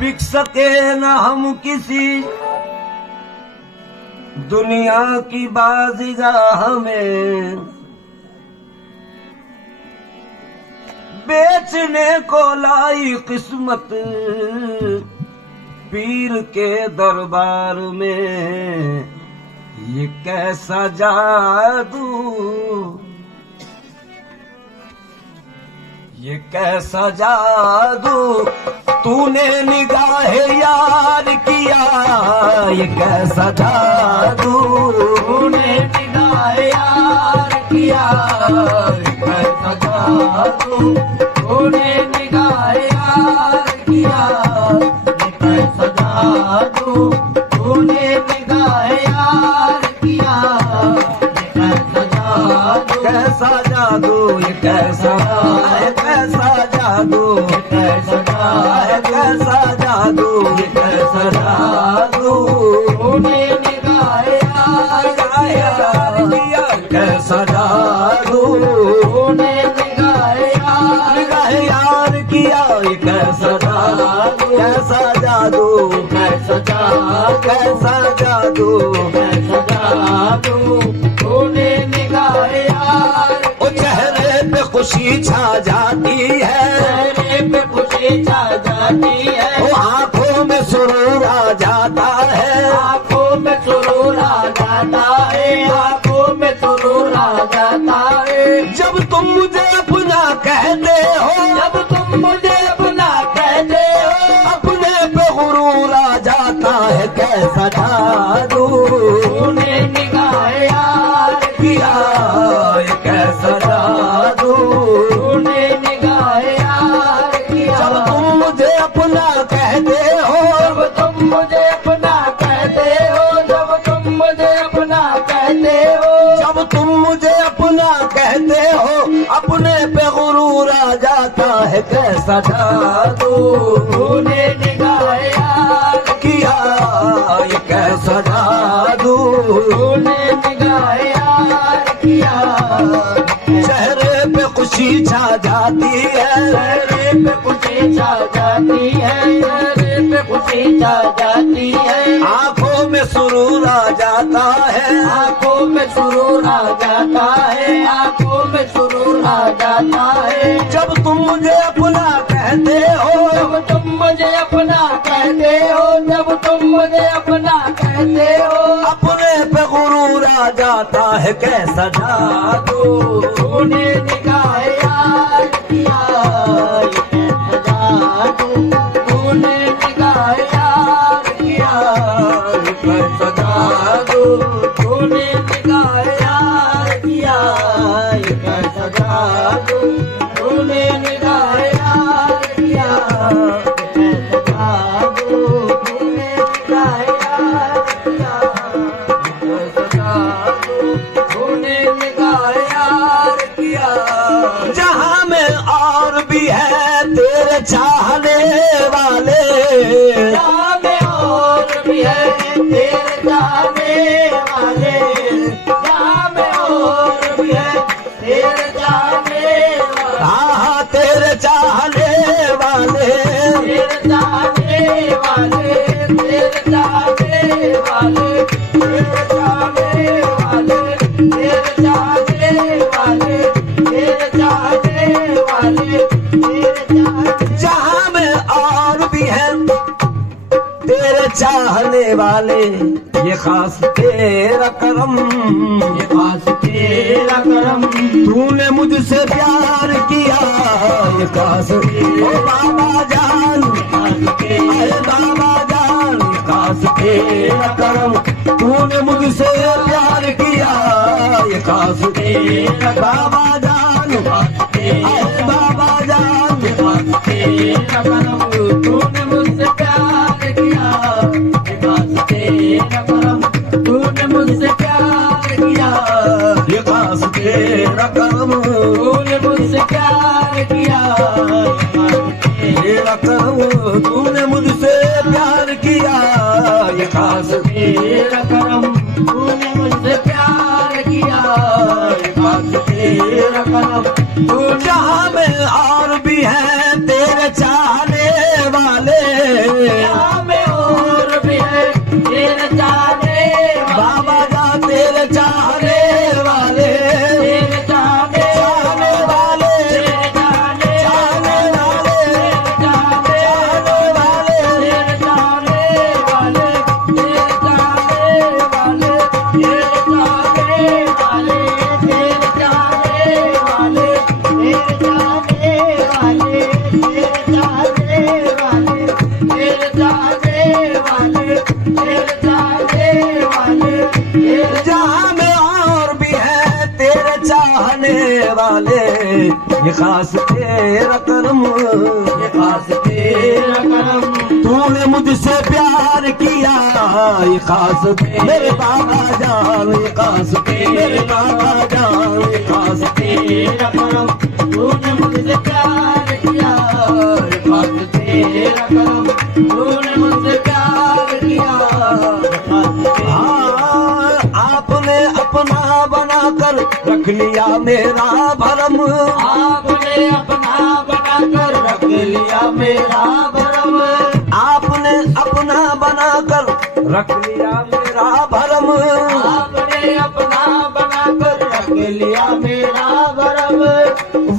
बिक सके न हम किसी दुनिया की बाज़ीगाह में, बेचने को लाई किस्मत पीर के दरबार में। ये कैसा जादू, ये कैसा जादू तूने निगाहे यार किया। ये कैसा जादू तूने निगाहे यार किया। ये कैसा जादू तूने निगाहे यार किया। ये कैसा जादू तूने निगाहे यार किया। ये कैसा जादू, कैसा जादू, ये कैसा जादू, कैसा जादू, ये कैसा जादू तूने निगाहे यार किया। कैसा जादू तूने निगाहे यार किया। ये कैसा जादू, कैसा जादू, कैसा जादू, कैसा जादू, कैसा जादू तूने निगाहे यार। ओ चेहरे पे खुशी छा जाती है, चेहरे पे खुशी छा जाती है। ओ आंखों में सुरूर आ जाता है, आंखों में सुरूर आ जाता है, आंखों में सुरूर आ जाता है। जब तुम मुझे अपना कहते हो, जब तुम मुझे अपना कहते हो, अपने पे गुरूर आ जाता है। कैसा जादू तूने निगाहे यार किया। ये कैसा जादू तूने निगाहे यार किया। जब तुम मुझे अपना कहते हो, जब तुम मुझे अपना कहते हो, जब तुम मुझे अपना कहते हो, जब तुम मुझे अपना कहते हो, अपने पे गुरूर आ जाता है। कैसा जादू तूने निगाहे यार किया। ये कैसा जादू तूने निगाहे यार किया। चेहरे पे खुशी छा जाती है, चेहरे पे खुशी छा जाती है, चेहरे पे खुशी छा जाती है। आंखों में सुरूर आ जाता है, आंखों में सुरूर आ जाता है, आंखों में सुरूर आ जाता है। जब तुम मुझे अपना कहते हो, जब तुम मुझे अपना कहते हो, जब तुम मुझे अपना कहते हो, अपने पे गुरूर आ जाता है। कैसा जादू तूने निगाहे यार किया। ये कैसा जादू तूने निगाहे यार किया। ये कैसा जादू तूने निगाहे यार किया। ये कैसा जादू तूने निगाहे यार किया। ये कैसा जादू तूने निगाहे यार किया। ये कैसा जादू तूने निगाहे यार किया। जहां में और भी है तेरे चाहने वाले, जहां में और भी है तेरे चाहने वाले, जहां में और भी है तेरे चाहने वाले। हाँ तेरे चाहने वाले, तेरे चाहने वाले, तेरे चाहने वाले, तेरे चाहने वाले, तेरे चाहने वाले, तेरे चाहने वाले, तेरे चाहने। जहां में और भी है तेरे चाहने वाले, ये खास तेरा करम, ये खास तेरा करम। तूने मुझसे प्यार किया। ये खास ओ बाबा जान, अरे बाबा जान, ये खास तेरा करम। तूने मुझसे प्यार किया। ये खास तेरा बाबा जान, अरे बाबा जान, ये खास तेरा करम। तूने मुझसे प्यार किया। ये खास तेरा करम। तूने मुझसे प्यार किया। ये खास तेरा करम। तूने मुझसे प्यार किया। तेरा करम। तूने मुझसे प्यार किया। ये खास तेरा करम। जहाँ में और भी हैं तेरे चाहने वाले, जहाँ में और भी है तेरे चाहने वाले, बाबा जा तेरे चाहने वाले, तेरे चाहने वाले, तेरे चाहने चाहने वाले, चाहने वाले, तेरे चाहने वाले, तेरे चाहने वाले, तेरे चाहने वाले, तेरे चाहने वाले, तेरे चाहने वाले, तेरे चाहने वाले, तेरे चाहने वाले, तेरे चाहने वाले, तेरे जहाँ में और भी हैं तेरे चाहने वाले, ये खास तेरा करम, ये खास तेरा करम, तूने मुझसे प्यार किया, ये खास मेरे बाबा जान, ये खास मेरे बाबा जान, ये खास तेरा करम, तूने मुझसे प्यार किया, ये खास तेरा करम, तूने मुझसे प्यार किया, ये खास तेरा हाँ, आपने अपना बनाकर रख लिया मेरा भरम, आपने अपना बनाकर रख लिया मेरा भरम, आपने अपना बनाकर रख लिया मेरा भरम, आपने अपना बनाकर रख लिया मेरा भरम,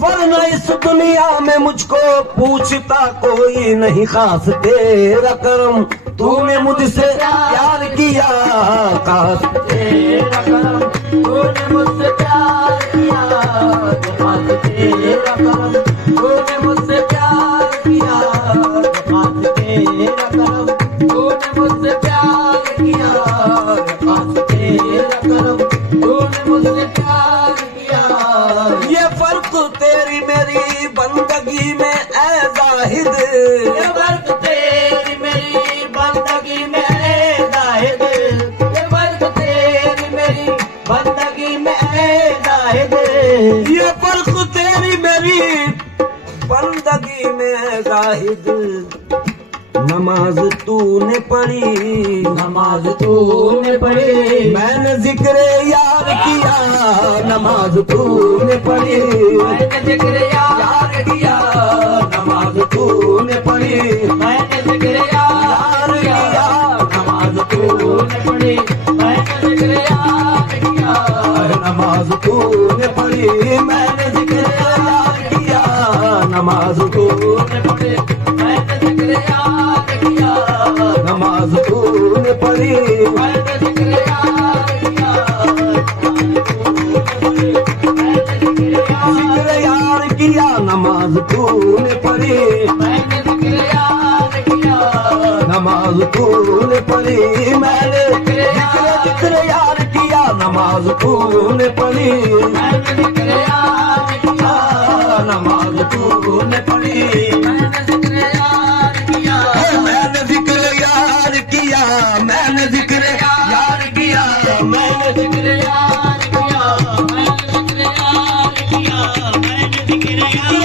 वरना इस दुनिया में मुझको पूछता कोई नहीं, खास तेरा करम, तूने मुझसे प्यार किया, खास तेरा करम, तूने मुझसे प्यार किया, खास तेरा करम, तूने मुझसे प्यार किया, खास तेरा करम, तूने मुझसे प्यार किया, खास तेरा करम, तूने मुझसे प्यार किया, ये फर्क तेरी मेरी बंदगी में ऐ जाहिद, ये वर्क तेरी मेरी बंदगी में है जाहिद, ये वर्क तेरी मेरी बंदगी में है जाहिद, ये फर्क तेरी मेरी बंदगी में ऐ जाहिद, नमाज तूने पढ़ी, नमाज तूने पढ़ी, मैंने जिक्र यार किया, नमाज तूने पढ़ी, मैंने जिक्र यार किया, नमाज तूने पढ़ी, मैंने जिक्र यार किया, नमाज तूने पढ़ी, मैंने जिक्र यार किया, नमाज तूने पढ़ी, मैंने जिक्र यार किया, नमाज तूने तूने पढ़ी, मैंने जिक्र यार किया, नमाज तूने पढ़ी, मैंने जिक्र यार किया, जिक्र यार किया, नमाज तूने पढ़ी, मैंने जिक्र यार किया, नमाज तूने पढ़ी, मैंने जिक्र यार किया, नमाज तूने पढ़ी, मैंने जिक्र यार किया, नमाज तूने पढ़ी, मैंने जिक्र यार किया, मैंने जिक्र यार किया, मैंने जिक्र यार किया, मैंने जिक्र यार किया, मैंने जिक्र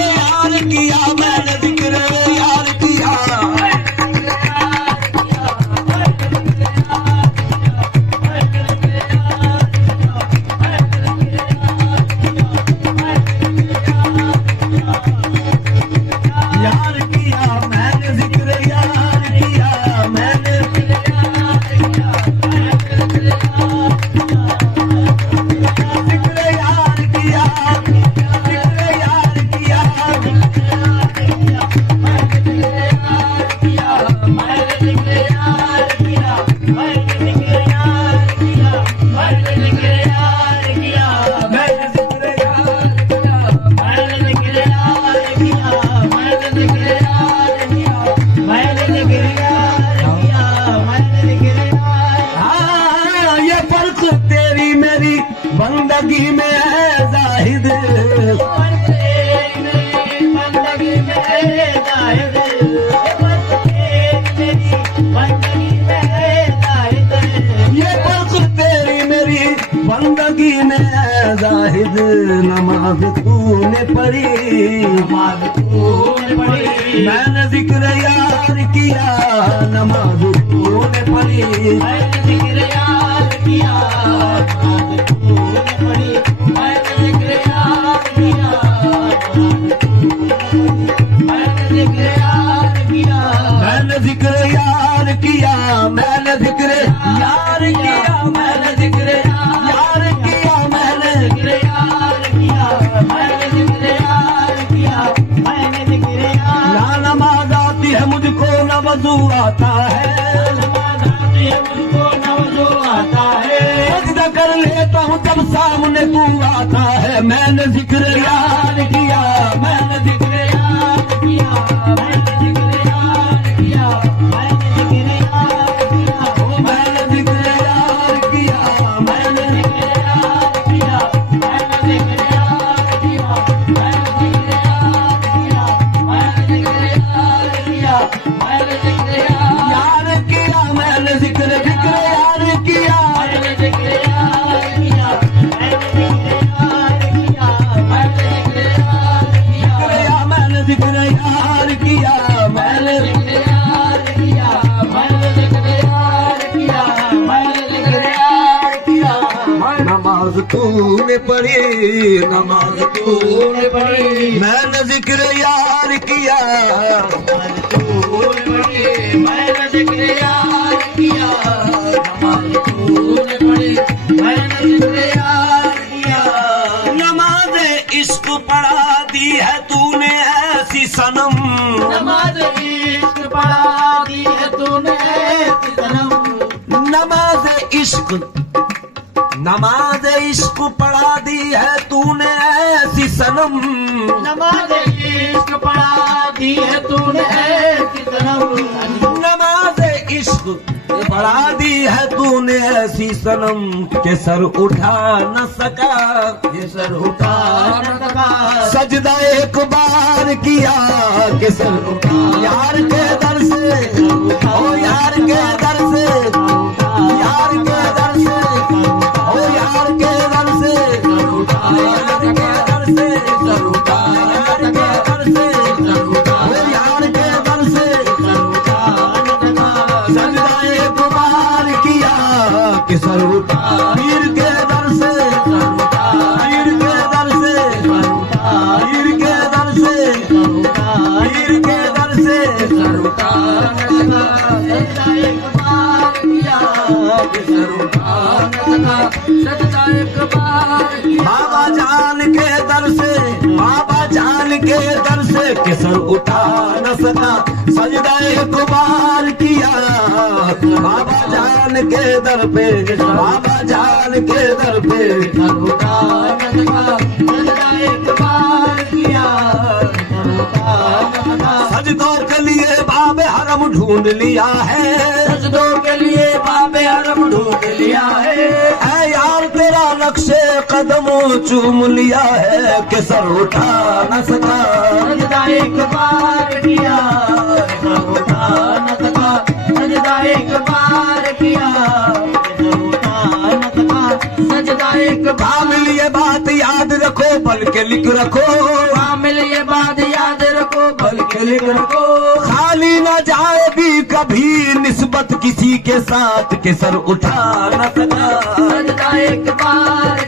यार किया, मैंने जिक्र यार किया, मैंने जिक्र यार किया, यार किया, मैंने जिक्र यार किया, मैंने जिक्र यार किया, जिक्र यार किया, मैंने जिक्र हाँ, ये फर्क तेरी मेरी बंदगी में है जाहिद, ये फर्क तेरी मेरी बंदगी में है जाहिद, नमाज तूने पढ़ी, मैंने जिक्र यार किया, नमाज तूने पढ़ी, हूँ जब सामने तू आता है, मैंने जिक्र यार किया, मैंने जिक्र यार किया, मैंने जिक्र यार किया, मैंने जिक्र यार किया, ओ मैंने जिक्र यार किया, मैंने जिक्र यार किया, मैंने जिक्र यार किया, मैंने जिक्र यार किया, मैंने जिक्र यार किया, मैंने जिक्र यार किया, मैंने जिक्र यार किया, मैंने जिक्र यार किया, मैंने जिक्र यार किया, मैंने जिक्र यार किया, मैंने जिक्र यार किया, मैंने जिक्र यार किया, मैंने जिक्र यार किया, मैंने जिक्र यार किया, नमाज तूने पढ़ी, नमाज तूने पढ़ी, मैंने जिक्र यार किया, तूने पढ़ी, मैंने जिक्र यार किया, नमाज तूने पढ़ी, मैंने जिक्र यार किया, नमाज इश्क पढ़ा दी है तूने ऐसी सनम, नमाज इश्क पढ़ा दी है तूने ऐसी सनम, नमाज इश्क पढ़ा दी है तूने ऐसी सनम, नमाज इश्क पढ़ा दी है तूने ऐसी सनम, नमाज इश्क पढ़ा दी है तूने ऐसी सनम के सर उठा न सका, ये सर उठा न सका, सजदा एक बार किया के सर उठा यार के दर से, ओ यार के दर से, यार के दर से, ओ यार के दर से, यार के दर से, सर उठा यार के दर से, सर उठा ओ यार के दर से, सर उठा न सका, सजदा एक बार किया के सर उठा पीर के दर से, सर उठा पीर के दर से, सर उठा पीर के दर से, सर उठा पीर के दर से, सर उठा न सका, सजदा एक बार किया, सर उठा न सका, सजदा एक बार किया, बाबा जान के दर से, बाबा जान के दर से के सर उठा न सका, सजदा एक बार किया, बाबा जान के दर पे, बाबा जान के दर पे, सर उठा न सका, सजदा एक बार किया, सर उठा न सका, सजदों के लिए बाबे हरम ढूंढ लिया है, सजदों के लिए बाबे हरम ढूंढ लिया है, ऐ यार तेरा नक्शे कदमों चूम लिया है कि सर उठा न सका, सजदा एक बार किया, सर उठा न सका, सजदा एक बार किया, सर उठा न सका, सजदा एक कामिल ये बात याद रखो बल्कि लिख रखो, कामिल ये बात याद रखो बल्कि लिख रखो, खाली न जाए भी कभी निस्बत किसी के साथ के सर उठा न सका, सजदा एक बार